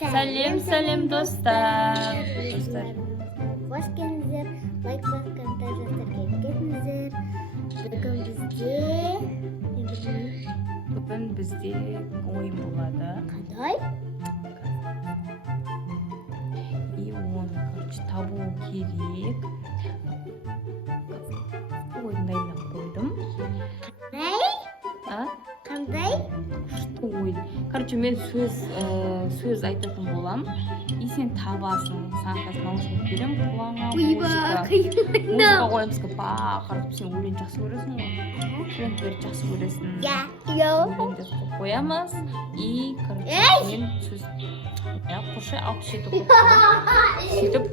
Сәлем достар. Hoş geldiniz. Лайк басып комментарий жасап кетіңіздер. Бүгін бізде ойын болады. Қандай? И оны табу керек. Ойын дайындап қойдым. Қандай? Что ойын? Мен сөз айтатын болам. И сен табасың. Саған қазір наушник беремін, құлағыңа музыка қоямыз, бақырып. Сен өлең жақсы көресің ғой? Трендтерді жақсы көресің. Өлеңді қоямыз. И мен сөз қошай алып жетіп сөйтіп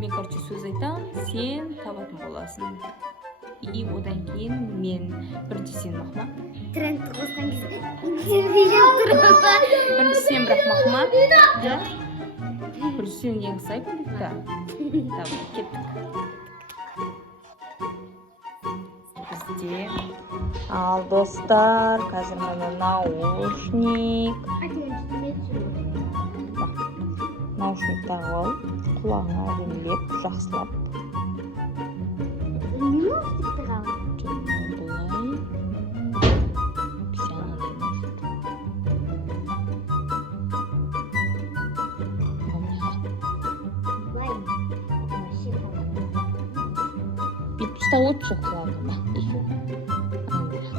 мен сөз айтам, сен табатын боласың. И одан кейін мен бірінші сен мақма. Тренд қосқан кезде. Бірінші сен бірақ мақма. Бірінші сен ең сай білікті. Кеттік. Бізде. Ал достар, қазір мұны наушник. Наушник тағып алып, құлағыңа әдемілеп, жақсылап. Бүйтіп ұстап отыршы құлағыма.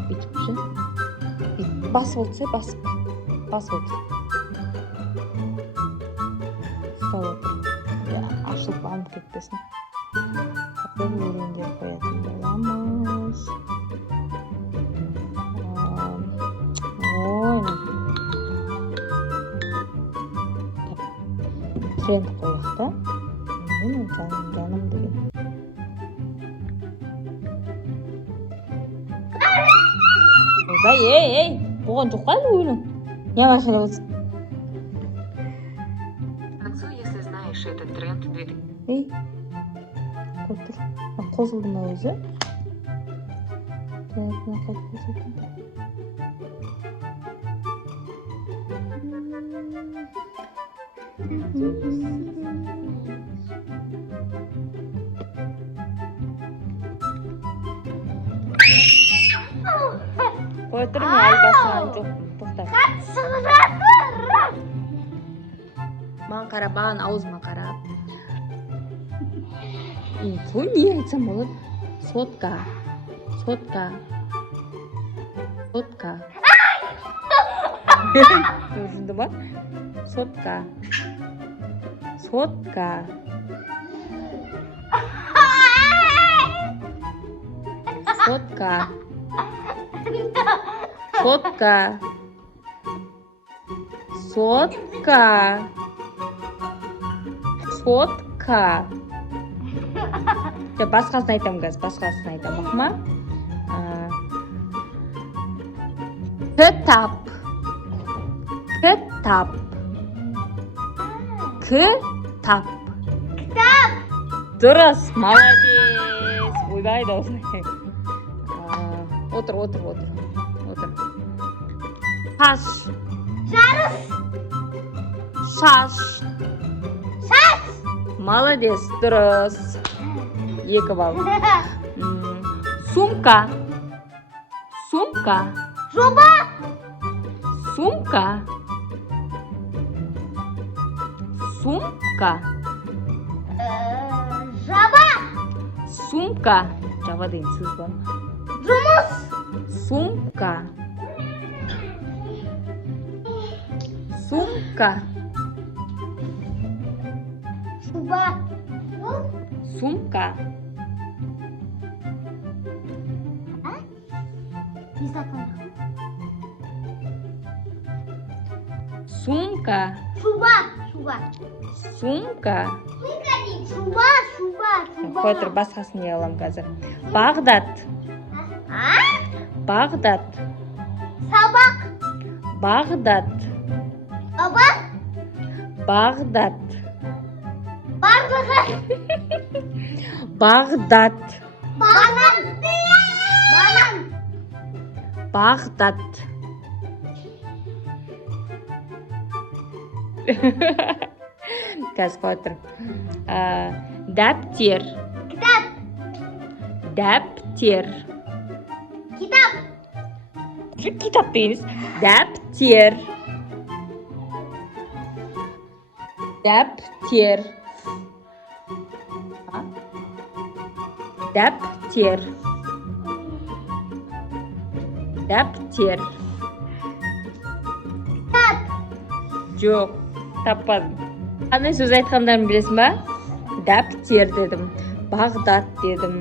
Бүйтіп ше. Басып отырса, басып отыр. Ұстап отыр. Ашылып алып кетпесін. Қазір өлеңдер қоятын боламыз. Тренд қояқта. Мен жаным деген. Ей, бұған жоқ қай өлең? Не машина болсын? Танцуй, если знаешь этот тренд. Ей, отыр. Қосылдың ба өзі? Трендіне қайтып қосылдың ба? Қой тұрмын, әлбасыған жоқпын. Тоқтар. Маған қарап, маған аузыма қарап. Қой не айтсам болады? Сотка. Өзіңді ба? Сотка. Басқасын айтам қазір, басқасын айтам. Бақма. Кітап. Дұрыс, молодец. Ойбай даусың. Отыр. Шаш. Молодец, дұрыс. 2 балл. Сумка. Жоба. Сумка. Жаба. Сумка. Жаба деген сөз бар ма? Жұмыс. Сумка. Шуба. Сумка. Сумка. Қой тұр, басқасын не алам қазір. Бағдат. Сабақ. Бағдат. қазір қоя дәптер. Kitap. Дәптер. Kitap. Kitap deyiniz. Дәптер. Дәптер. Дәптер. Дәптер. Kitap. Жоқ, таппадым. Қандай сөз айтқандарын білесің ба? Дәптер дедім, Бағдат дедім,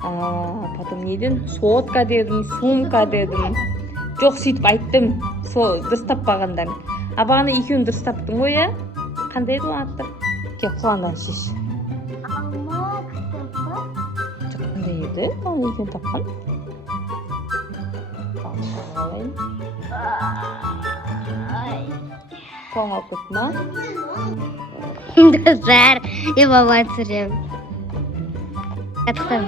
потом неден? Сотка дедім, сумка дедім. Жоқ, сөйтіп айттым, сол дұрыс таппағандарын. А бағана екеуін дұрыс таптың ғой, иә? Қандай еді оның аттары? Кел, құлағынан шеш. Alma kitabı. Жоқ, қандай еді? Бағана екеуін тапқан. Алайын. Қолың алып кетті ма? Dostlar, babam sürüyorum. Katkım.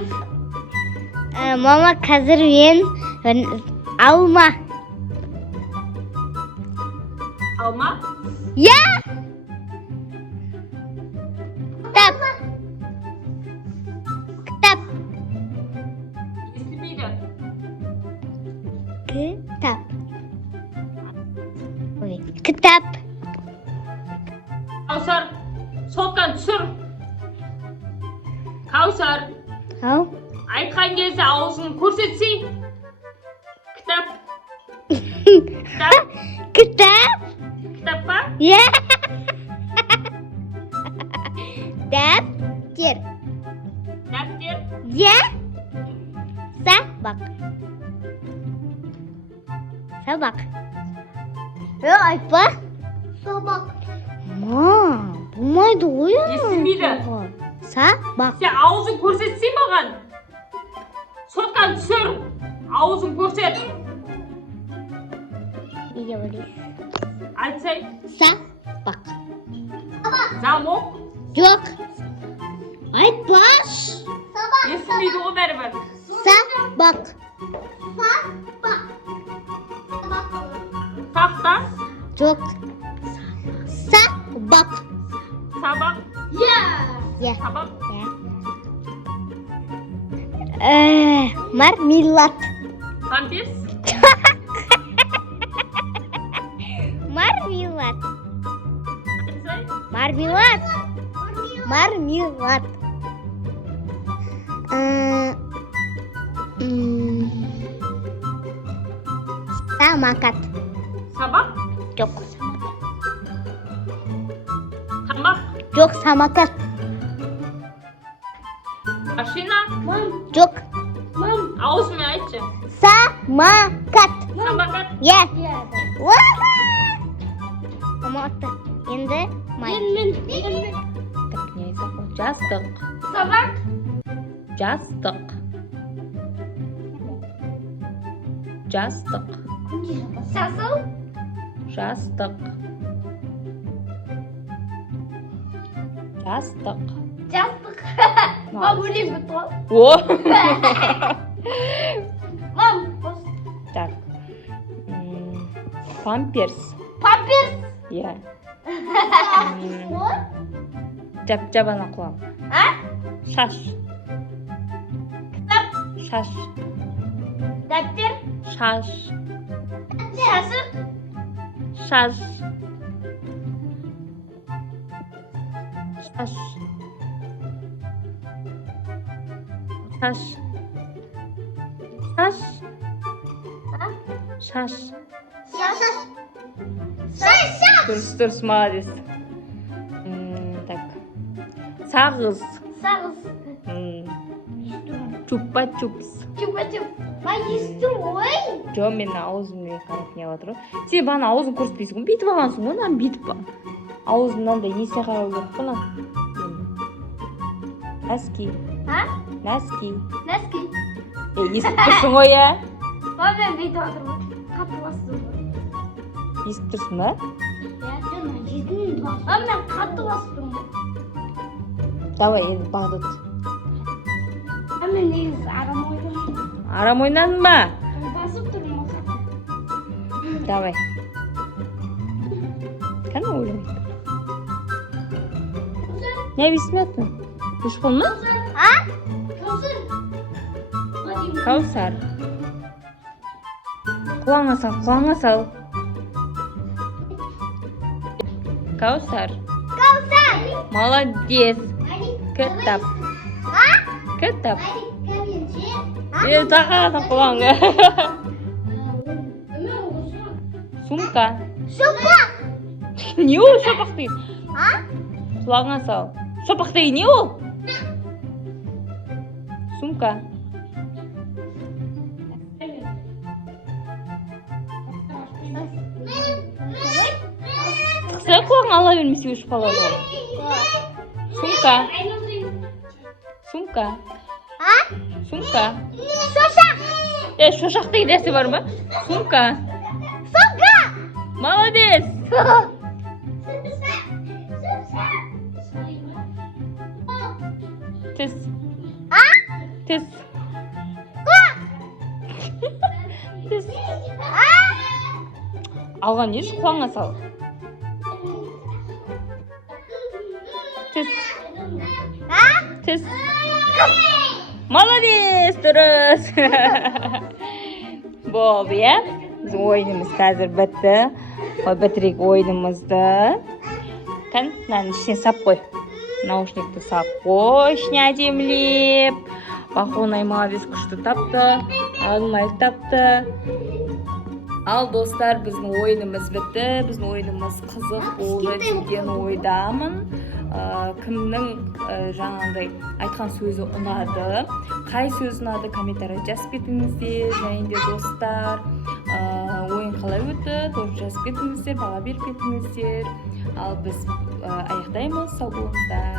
Mama hazır ben alma. Алма? Ya. Kitap. Kitap. Естімейді. Kitap. Ой, kitap. Каусар, соттан түсір. Каусар, Ау. айтқан кезде аузын көрсетсей. Кітап. Кітап. Kitap. Кітап па? Ya. Daftar. Дәптер. Ya. Sabak. Sabak. Ya apa? Sabak. Ma, bulmaydı o ya. Естімейді. Sabak. Сен аузын көрсетсей маған. Соттан түсір. Аузын көрсет. Ne говоришь? Айтсай. Sabak. Замок. Yok. Айтпаш. Естімейді ғой бәрібір. Sabak. Тақта. Yok. Sabak. Сабақ. Ya. Сабақ. Ya. Marmelat. Памперс. Marmelat. Айтсай. Marmelat. Marmelat. Самокат. Сабақ. Yok. Тамақ. Yok самокат. Машина. Yok. Аузымен айтшы. Самокат. Самокат. Ya. Вау! Самокат. Енді май. Так, не айтсақ ол? Жастық. Сабақ. Жастық. Жастық. Сасыл. Жастық. Жастық. Жастық. Мам, өлең бітті. О! Мам, Так. Памперс. памперс. Иә. Жап-жабана құлам. А? Шаш. Кітап. Шаш. Дәптер. Шаш. Шашық. Шаш. Шаш. Шаш. Шаш. Шаш. Шашық. Шашық. Дұрыс, молодец. Так. Сағыз. Сағыз. Чупа-чупс. Чупа-чуп. Май естім ой. Жо, мен аузыммен қарап не отыр. Сен бағана аузын көрсетпейсің ғой, бүйтіп алғансың ғой, мынаны бүйтіп ба. Аузынан да есіне қарау керек қой. Носки. А? Носки. Носки. Естіп тұрсың ғой, иә? Мам, мен бүйтіп отырмын. Қатты бастым. Естіп тұрсың ба? Я жаңа естім. Мам, мен қатты бастым. Давай, енді Бағдат. Мам, мен негізі арам ойнадым. Арам ойнадың ба? Басып тұрмын. Давай. Кәне ойнамайды. Не объяснятын? Ушқұл ма? Каусар. Құлаңа сал. Каусар. Молодец. Кітап. Тақасын құлаңа. Сумка. Не ол шапақ дейді? Құлағына сал. Шапақ дейді не ол? Сумка. Тықса құлағына ала бермесе өшіп қалады ғой. Сумка. Шошақ деген нәрсе бар ма? Сумка. Молодец. Тіс. Тіс. Алған еш құлағына сал. Тіс. Молодец, дұрыс. Болды, иә? Біз ойынымыз қазір бітті. Бітірейік ойынымызды. Мынаның ішіне сап қой. Наушникті сап қой, ішіне әдемілеп. Бақонай молодец күшті тапты. Ағымай тапты. Ал достар, біздің ойынымыз бітті. Біздің ойынымыз қызық болды деген ойдамын. Кімнің жаңағындай айтқан сөзі ұнады, қай сөз ұнады, комментарий жазып кетіңіздер. Және де достар, ойын қалай өтті, тоже жазып кетіңіздер, баға беріп кетіңіздер. Ал біз аяқтаймыз. Сау болыңыздар.